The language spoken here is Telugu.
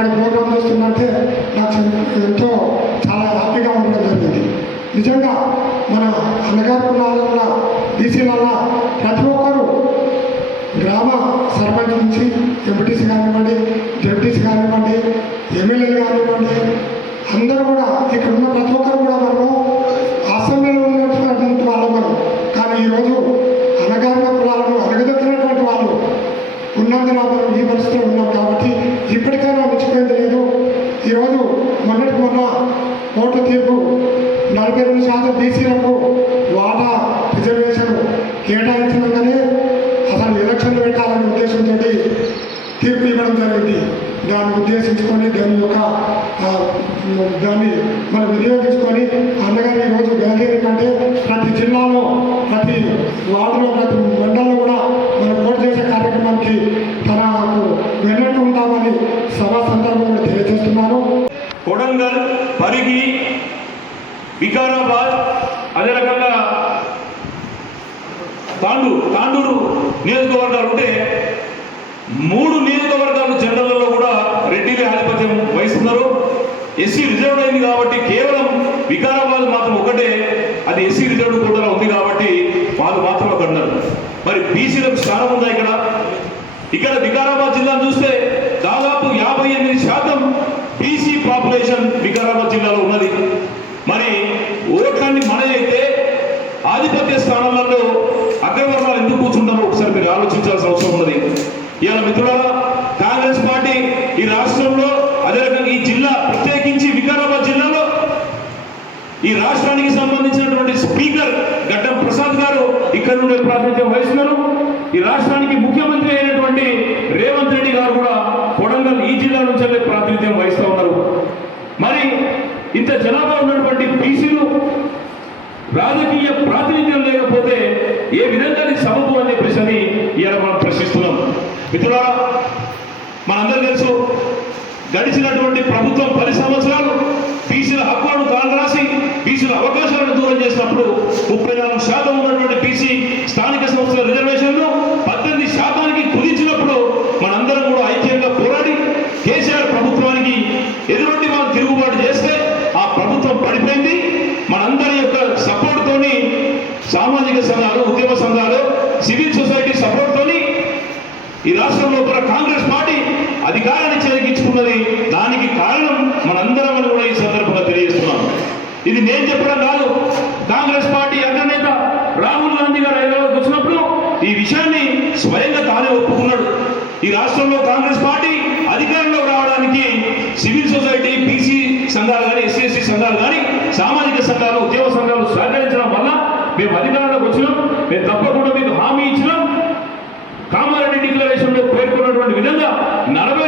ఇక్కడ ప్రోగ్రామ్ చేస్తున్నట్టే నాకు ఎంతో చాలా హ్యాపీగా ఉండడం జరిగింది. నిజంగా మన అన్నగారి కులాల బీసీల ప్రతి ఒక్కరూ గ్రామ సర్పంచ్ నుంచి ఎంపీటీసీ కానివ్వండి, జెడ్పీటీసీ కానివ్వండి, ఎమ్మెల్యేలు కానివ్వండి, అందరూ కూడా ఇక్కడ ఉన్న ప్రతి ఒక్కరు కూడా మనము అసెంబ్లీలో ఉన్నటువంటి వాళ్ళం మనం. కానీ ఈరోజు అణగారిన కులాలను అణగదొక్కినటువంటి వాళ్ళు ఉన్నందున మనం ఈ పరిస్థితిలో ఉన్నాం. కాబట్టి ఇప్పటికైనా మించిపోయింది లేదు. ఈరోజు మొన్న కోర్టు తీర్పు 42% బీసీలకు వాటా రిజర్వేషన్ కేటాయించడంగానే అసలు ఎలక్షన్లు పెట్టాలనే ఉద్దేశంతో తీర్పు ఇవ్వడం జరిగింది. దాన్ని ఉద్దేశించుకొని దాన్ని మనం వినియోగించుకొని అన్నగారు ఈరోజు బయలుదేరి కంటే ప్రతి జిల్లాలో, ప్రతి వార్డులో, ప్రతి మండలంలో కూడా మనం పోటీ చేసే కార్యక్రమానికి తనకు వెన్నట్టు ఉంటామని సభా సందర్భంగా తెలియజేస్తున్నాను. కొడంగల్, పరిగి, వికారాబాద్, అదే రకంగా తాండూరు నియోజకవర్గాలు ఉంటే 3 నియోజకవర్గాలు జనరల్లో కూడా రెడ్డిలే ఆధిపత్యం వహిస్తున్నారు. ఎస్సీ రిజర్వ్డ్ అయింది కాబట్టి కేవలం వికారాబాద్ మాత్రం ఒకటే, అది ఎస్సీ రిజర్వ్డ్ కూడా ఉంది కాబట్టి వాళ్ళు మాత్రం అక్కడ ఉన్నారు. మరి బీసీలకు స్థానం ఉందా ఇక్కడ వికారాబాద్ జిల్లాను చూస్తే దాదాపు 58% బీసీ పాపులేషన్ వికారాబాద్ జిల్లాలో ఉన్నది. మరి ఓట్లన్నీ మనదైతే ఆధిపత్య స్థానాలలో అగ్రవర్ణాలు ఎందుకు కూర్చుంటారో ఒకసారి మీరు ఆలోచించాల్సిన అవసరం ఉన్నది. ఇవాళ మిత్రులారా, కాంగ్రెస్ పార్టీ ఈ రాష్ట్రంలో, అదే రకంగా ఈ జిల్లా, ప్రత్యేకించి వికారాబాద్ జిల్లాలో ఈ రాష్ట్రానికి సంబంధించినటువంటి స్పీకర్ గడ్డం ప్రసాద్ గారు ఇక్కడ నుండి ప్రాతినిధ్యం వహిస్తున్నారు. ఈ రాష్ట్రానికి ముఖ్యమంత్రి అయినటువంటి రేవంత్ రెడ్డి గారు కూడా కొడంగల్ ఈ జిల్లా నుంచి ప్రాతినిధ్యం వహిస్తూ ఉన్నారు. మరి ఇంత జనాభా ఉన్నటువంటి బీసీలు రాజకీయ ప్రాతినిధ్యం లేకపోతే ఏ విధంగా సబబు అని చెప్పేసి ఇవాళ మనం ప్రశ్నిస్తున్నాం. మిత్రులారా, మనందరూ తెలుసు, గడిచినటువంటి ప్రభుత్వం 10 సంవత్సరాలు బీసీల హక్కులను కాలరాసి బీసీల అవకాశాలను దూరం చేసినప్పుడు 34% ఉన్నటువంటి బీసీ స్థానిక సంస్థల రిజర్వేషన్లు 18% కుదించినప్పుడు మనందరం కూడా ఐక్యంగా పోరాడి కేసీఆర్ ప్రభుత్వానికి ఎదురొడ్డి మనం తిరుగుబాటు చేస్తే ఆ ప్రభుత్వం పడిపోయింది. మనందరి యొక్క సపోర్ట్ తోని, సామాజిక సంఘాలు, ఉద్యమ సంఘాలు, సివిల్ సొసైటీ సపోర్ట్ తోని ఈ రాష్ట్రంలో కాంగ్రెస్ పార్టీ అధికారాన్ని చేజించుకున్నది. దానికి కారణం మనందరం అని కూడా ఈ సందర్భంగా తెలియజేస్తున్నాం. ఇది నేను చెప్పడం కాదు, కాంగ్రెస్ పార్టీ అగ్రనేత రాహుల్ గాంధీ గారు హైదరాబాద్ వచ్చినప్పుడు ఈ విషయాన్ని స్వయంగా తానే ఒప్పుకున్నాడు. ఈ రాష్ట్రంలో కాంగ్రెస్ పార్టీ అధికారంలో రావడానికి సివిల్ సొసైటీ, బీసీ సంఘాలు కానీ, ఎస్సీ ఎస్టీ సంఘాలు కానీ, సామాజిక సంఘాలు, ఉద్యోగ సంఘాలు సహకరించడం వల్ల మేము అధికారంలోకి వచ్చినాం. మేము తప్పకుండా మీకు హామీ ఇచ్చినాం. కామారెడ్డి డిక్లరేషన్ లో పేర్కొన్నటువంటి విధంగా 40